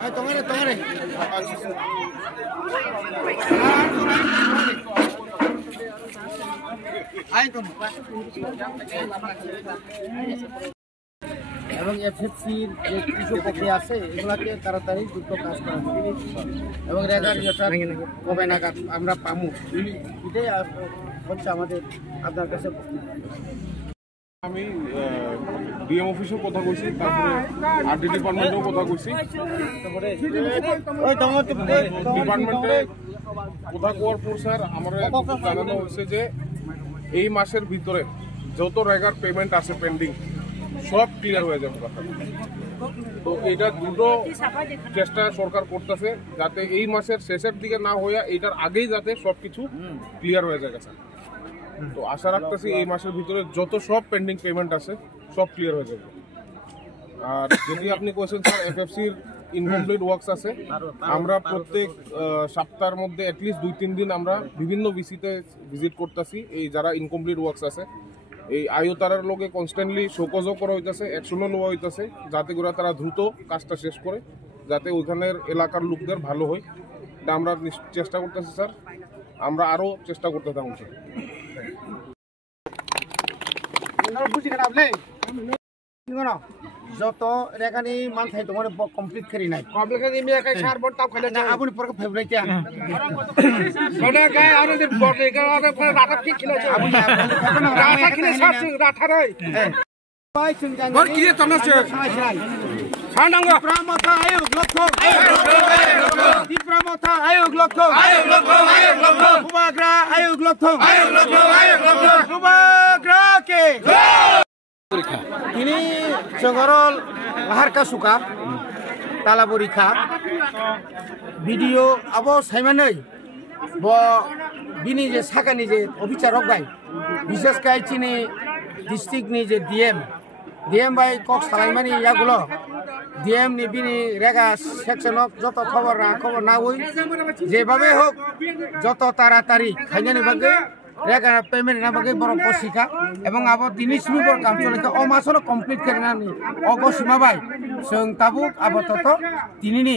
এবং এফএফসির যে কিছু প্রক্রিয়া আছে এগুলাকে তাড়াতাড়ি দ্রুত কাজ করা এবং রেগার যেটা কবে নাগাদ আমরা পাবো এটাই হচ্ছে আমাদের আপনার কাছে। আমি ডিএম অফিসেও কথা কইছি, তারপরে আরডি ডিপার্টমেন্টেও কথা কইছি। ডিপার্টমেন্টে কথা কোয়ার পর স্যার আমার জানানো হয়েছে যে এই মাসের ভিতরে যত রেগার পেমেন্ট আছে পেন্ডিং সব ক্লিয়ার হয়ে যাবে। তো এটা দুটো চেষ্টা সরকার করতেছে যাতে এই মাসের শেষের দিকে না হইয়া এইটার আগেই যাতে সবকিছু ক্লিয়ার হয়ে যায় স্যার। তো আশা রাখতেছি এই মাসের ভিতরে যত সব পেন্ডিং পেমেন্ট আছে সব ক্লিয়ার হয়ে যাবে। আর যদি আপনি কোয়েশ্চেন স্যার এফএফসির ইনকমপ্লিট ওয়ার্কস আছে, আমরা প্রত্যেক সপ্তাহের মধ্যে অ্যাটলিস্ট 2-3 দিন আমরা বিভিন্ন ভিসিতে ভিজিট করতেছি। এই যারা ইনকমপ্লিট ওয়ার্কস আছে এই আয়ু তারার লোকে কনস্ট্যান্টলি শোকজও করা হইতেছে, অ্যাকশনও নেওয়া হইতেছে যাতে করে তারা দ্রুত কাজটা শেষ করে যাতে ওইখানের এলাকার লোকদের ভালো হয়। এটা আমরা চেষ্টা করতেছি স্যার, আমরা আরও চেষ্টা করতে থাকুন স্যার। যত রেখানি মান থাই তোমার কমপ্লিট করি নাই আপনি পরে ফেব্রুয়ারিতে ini Cengorol Laharka Suka Talaburi Ka video abo Simon bo bini je sakani je obicarok bai বিশেষ kai chini district ni je DM bai kok salaimani yagulo DM ni bini rega section of joto খবর না হই যেভাবে হোক যত তাড়াতাড়ি খাইনানি বাগে রেগা payment না বাগে বড় পসিকা এবং আবো দিনিস মিবর কাম চলে ও মাসল কমপ্লিট করে নানি অগসিমা বাই সং তাবুক আবো তত তিনিনি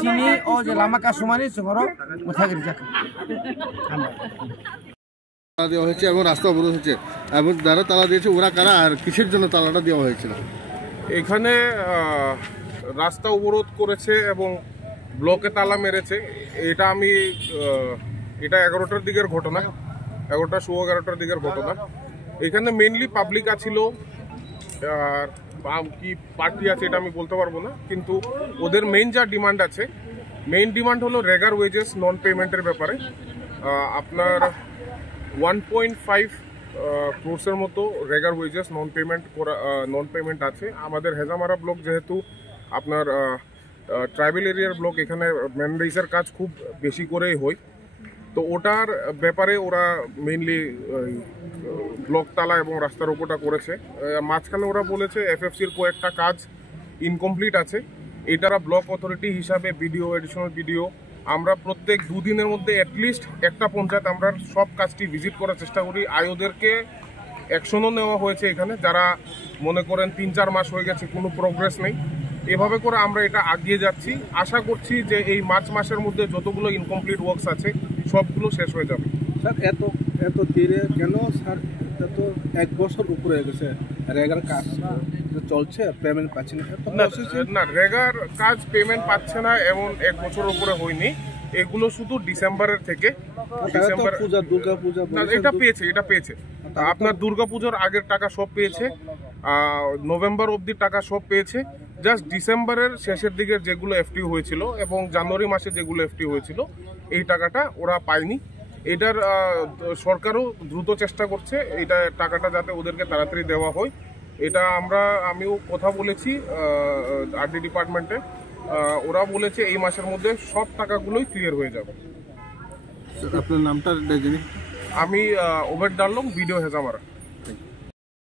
চিনি ও যে লামাকা সুমানি সগর মুথাগিরি যাকে তালা দেওয়া হয়েছে এবং রাস্তা অবরোধ হচ্ছে এবং যারা তালা দিয়েছে ওরা কারা আর কিসের জন্য তালাটা দেওয়া হয়েছিল? এখানে রাস্তা অবরোধ করেছে এবং ব্লকে তালা মেরেছে। এটা আমি এটা 11টার দিকের ঘটনা, 11:11 দিকের ঘটনা। এখানে মেইনলি পাবলিক আছিল আর কি পার্টি আছে এটা আমি বলতে পারবো না, কিন্তু ওদের মেইন যা ডিমান্ড আছে মেইন ডিমান্ড হলো রেগার ওয়েজেস নন পেমেন্টের ব্যাপারে। আপনার 1.5 ক্রোর্সের মতো রেগার ওয়েজেস নন পেমেন্ট আছে। আমাদের হেজামারা ব্লক যেহেতু আপনার ট্রাইবেল এরিয়ার ব্লক, এখানে ম্যানরেইজের কাজ খুব বেশি করেই হয়, তো ওটার ব্যাপারে ওরা মেইনলি ব্লক তালা এবং রাস্তার ওপরটা করেছে। মাঝখানে ওরা বলেছে এফএফসির কয়েকটা কাজ ইনকমপ্লিট আছে, এটারা ব্লক অথরিটি হিসাবে বিডিও এডিশনাল বিডিও আমরা প্রত্যেক 2 দিনের মধ্যে অ্যাটলিস্ট একটা পঞ্চায়েত আমরা সব কাজটি ভিজিট করার চেষ্টা করি। আয়োদেরকে অ্যাকশনও নেওয়া হয়েছে এখানে, যারা মনে করেন 3-4 মাস হয়ে গেছে কোনো প্রোগ্রেস নেই। এভাবে করে আমরা এটা আগিয়ে যাচ্ছি। আশা করছি যে এই মার্চ মাসের মধ্যে যতগুলো ইনকমপ্লিট ওয়ার্কস আছে সবগুলো শেষ হয়ে যাবে। স্যার এত দেরি কেন স্যার? এটা তো 1 বছর উপরে হয়ে গেছে রেগার কাজ চলছে, পেমেন্ট পাচ্ছে না। রেগার কাজ পেমেন্ট পাচ্ছে না এমন 1 বছর উপরে হয়নি, এগুলো শুধু ডিসেম্বরের থেকে। এটা পেয়েছে আপনার দুর্গাপূজার আগের টাকা সব পেয়েছে, নভেম্বর অবধি টাকা সব পেয়েছে। জাস্ট ডিসেম্বরের শেষের দিকে যেগুলো এফটি হয়েছিল এবং জানুয়ারি মাসে যেগুলো এফটি হয়েছিল এই টাকাটা ওরা পায়নি। এটার সরকারও দ্রুত চেষ্টা করছে এটা টাকাটা যাতে ওদেরকে তাড়াতাড়ি দেওয়া হয়। এটা আমিও কথা বলেছি আরডি ডিপার্টমেন্টে, ওরা বলেছে এই মাসের মধ্যে সব টাকাগুলোই ক্লিয়ার হয়ে যাবে। আপনার নামটা? আমি ওবেদ ডালং, ভিডিও হেজামারা।